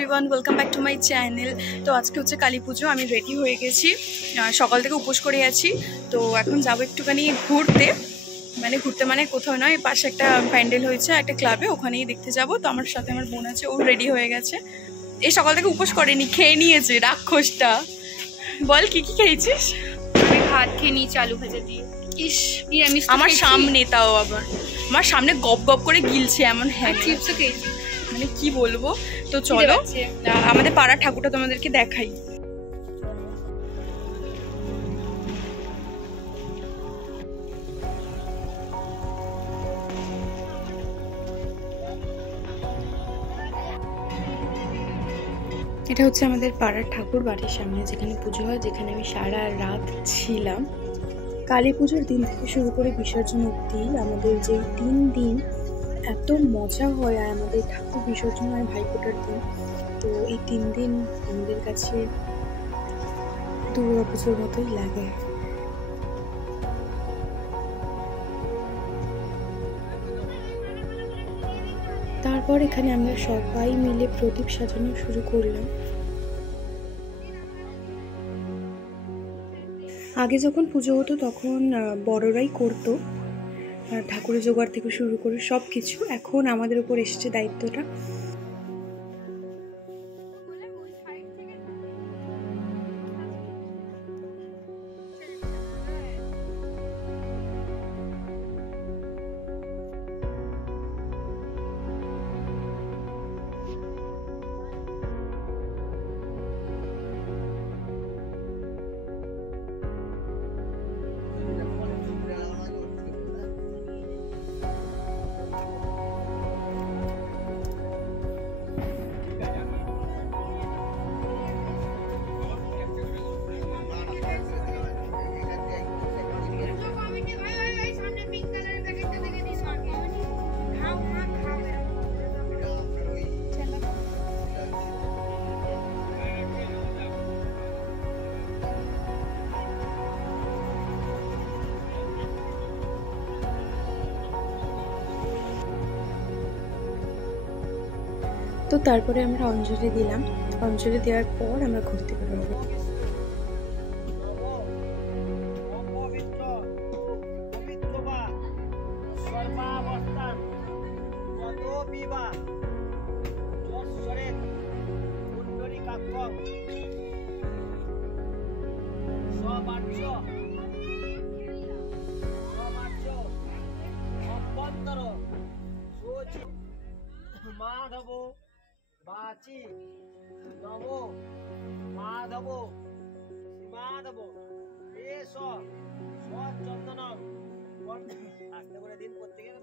Everyone, welcome back to my channel. তো আজকে হচ্ছে কালী পুজো। আমি রেডি হয়ে গেছি, সকাল থেকে উপোস করে আছি। তো এখন যাবো একটুখানি ঘুরতে, মানে কোথাও নয়, পাশে একটা প্যান্ডেল হয়েছে একটা ক্লাবে, ওখানেই দেখতে যাব। তো আমার সাথে আমার বোন আছে, ও রেডি হয়ে গেছে। এই সকাল থেকে উপোস করেনি, খেয়ে নিয়েছে রাক্ষসটা। বল কি কি খেয়েছিস? আমি ভাত খেয়ে নিয়েছি আলু ভাজা দিয়ে। ইস, আমার সামনে, তাও আবার আমার সামনে গপ গপ করে গিলছে এমন। হ্যাঁ, চিপসও খেয়েছি। মানে কি বলবো। তো চলো আমাদের পাড়ার ঠাকুরটা তোমাদেরকে দেখাই। এটা হচ্ছে আমাদের পাড়ার ঠাকুর বাড়ির সামনে, যেখানে পুজো হয়, যেখানে আমি সারা রাত ছিলাম। কালী পুজোর দিন থেকে শুরু করে বিসর্জন অবধি আমাদের যে 3 দিন এত মজা হয়। আর আমাদের ঠাকুর বিসর্জন হয় ভাইফোঁটার দিন। তো এই 3 দিন আমাদের কাছে দুর্গা পুজোর মতোই লাগে। তারপর এখানে আমরা সবাই মিলে প্রদীপ সাজানো শুরু করলাম। আগে যখন পুজো হতো তখন বড়রাই করতো, ঠাকুরের জোগাড় থেকে শুরু করে সব কিছু। এখন আমাদের উপর এসেছে দায়িত্বটা। তো তারপরে আমরা অঞ্জলি দিলাম। অঞ্জলি দেওয়ার পর আমরা ঘুরতে বেরোবো। মাধব বাচি নব মাধব মাধব এস চন্দন আসতে করে দিন প্রত্যেকের।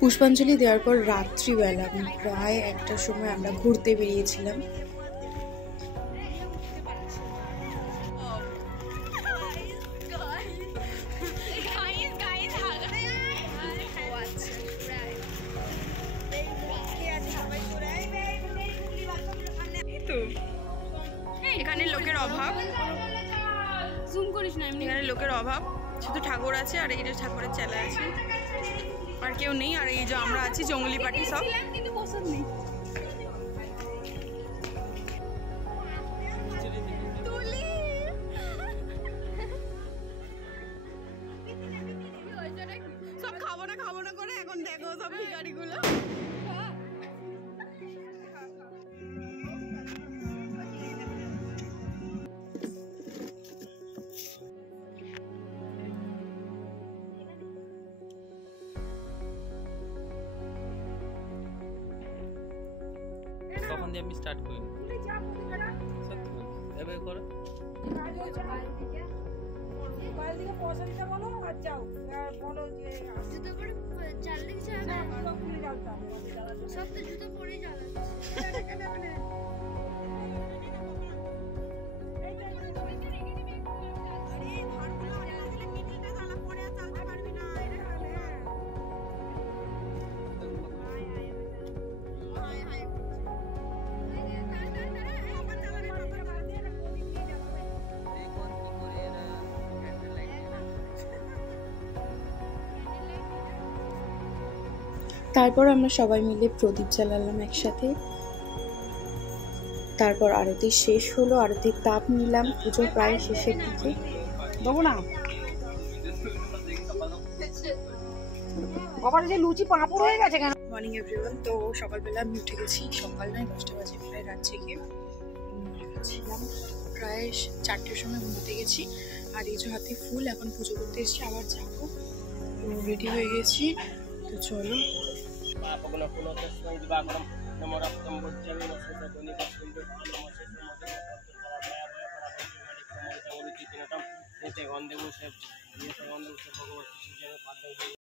পুষ্পাঞ্জলি দেওয়ার পর রাত্রিবেলা প্রায় 1টার সময় আমরা ঘুরতে বেরিয়েছিলাম। এখানে লোকের অভাব, জুম করিস না, এখানে লোকের অভাব, শুধু ঠাকুর আছে আর এই যে ঠাকুরের চেলা আছে, আর কেউ নেই। আর এই যে আমরা আছি জঙ্গলি পার্টি সব। কিন্তু বসার নেই। সব খাবো না করে এখন দেখো সব ভিখারিগুলো। তখন দিয়ে আমি স্টার্ট করি এভাবে করো। মোবাইল দিকে পয়সা দিতে বলো আর যাও, বলো যে জুতো পরে চাললে কিছু হবে না, খুলে যাও, সব তো জুতো পরেই চালাচ্ছে। তারপর আমরা সবাই মিলে প্রদীপ জ্বালালাম একসাথে। তারপর আরতি শেষ হলো, আরতির তাপ নিলাম। পুজো প্রায় শেষের দিকে। দেবো না বাবার যে লুচি পাঁপড় হয়ে গেছে কেন? Morning everyone. তো সকালবেলা আমি উঠে গেছি, সকাল নয় 10টা বাজে, প্রায় রাত জেগে ছিলাম। প্রায় 4টের সময় ঘুমোতে গেছি। আর এই যে হাতে ফুল, এখন পুজো করতে এসেছি, আবার যাবো। তো রেডি হয়ে গেছি, তো চলো।